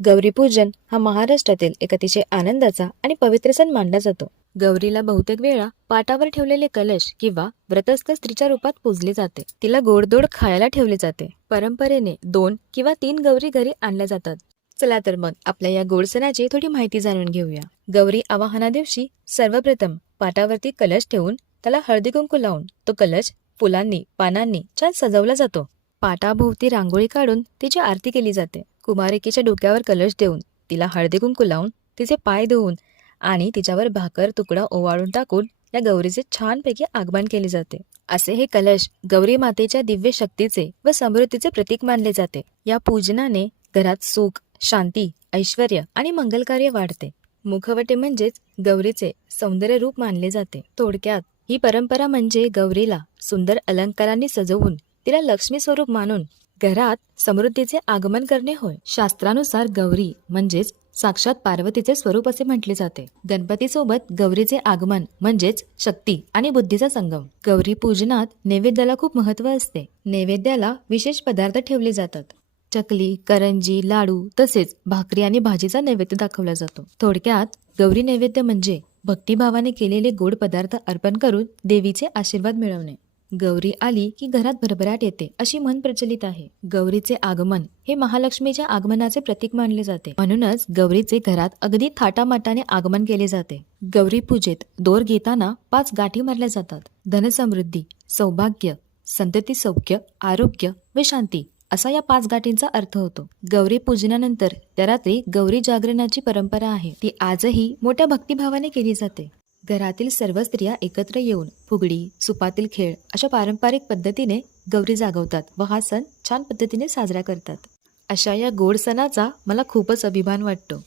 गौरीपूजन हा महाराष्ट्रातील एक अतिशय आनंदाचा आणि पवित्र सण मानला जातो. गौरीला बहुतेक वेळा पाटावर ठेवलेले कलश किंवा व्रतस्थ स्त्रीच्या रूपात पूजले जाते. तिला गोडधोड खायला ठेवले जाते. परंपरेने 2 किंवा 3 गौरी घरी आणल्या जातात. चला तर मग आपल्या या गोड सणाची थोडी माहिती जाणून घेऊया. गौरी आवाहना दिवशी सर्वप्रथम पाटावरती कलश ठेवून त्याला हळदी कुंकू लावून तो कलश फुलांनी पानांनी छान सजवला जातो. पाटाभोवती रांगोळी काढून तिची आरती केली जाते. कुमारिकेच्या डोक्यावर कलश देऊन तिला हळदी कुंकू लावून तिचे पाय धुवून आणि तिच्यावर भाकर तुकडा ओवाळून टाकून या गौरीचे छानपैकी आगमन केले जाते. असे हे कलश गौरी मातेच्या दिव्य शक्तीचे व समृद्धीचे प्रतीक मानले जाते. या पूजनाने घरात सुख, शांती, ऐश्वर्य आणि मंगलकार्य वाढते. मुखवटे म्हणजेच गौरीचे सौंदर्य रूप मानले जाते. थोडक्यात ही परंपरा म्हणजे गौरीला सुंदर अलंकारांनी सजवून तिला लक्ष्मी स्वरूप मानून घरात समृद्धीचे आगमन करणे होय. शास्त्रानुसार गौरी म्हणजेच साक्षात पार्वतीचे स्वरूप असे म्हटले जाते. गणपतीसोबत गौरीचे आगमन म्हणजेच शक्ती आणि बुद्धीचा संगम. गौरी पूजनात नैवेद्याला खूप महत्त्व असते. नैवेद्याला विशेष पदार्थ ठेवले जातात. चकली, करंजी, लाडू तसेच भाकरी आणि भाजीचा नैवेद्य दाखवला जातो. थोडक्यात गौरी नैवेद्य म्हणजे भक्तिभावाने केलेले गोड पदार्थ अर्पण करून देवीचे आशीर्वाद मिळवणे. गौरी आली की घरात भरभराट येते अशी म्हण प्रचलित आहे. गौरीचे आगमन हे महालक्ष्मीच्या आगमनाचे प्रतीक मानले जाते. म्हणूनच गौरीचे घरात अगदी थाटामाटाने आगमन केले जाते. गौरी पूजेत दोर घेताना 5 गाठी मारल्या जातात. धनसमृद्धी, सौभाग्य, संतती सौख्य, आरोग्य व शांती असा या 5 गाठींचा अर्थ होतो. गौरी पूजनानंतर त्या रात्री गौरी जागरणाची परंपरा आहे. ती आजही मोठ्या भक्तिभावाने केली जाते. घरातील सर्व स्त्रिया एकत्र येऊन फुगडी, सुपातील खेळ अशा पारंपरिक पद्धतीने गौरी जागवतात व हा सण छान पद्धतीने साजरा करतात. अशा या गोड सणाचा मला खूपच अभिमान वाटतो.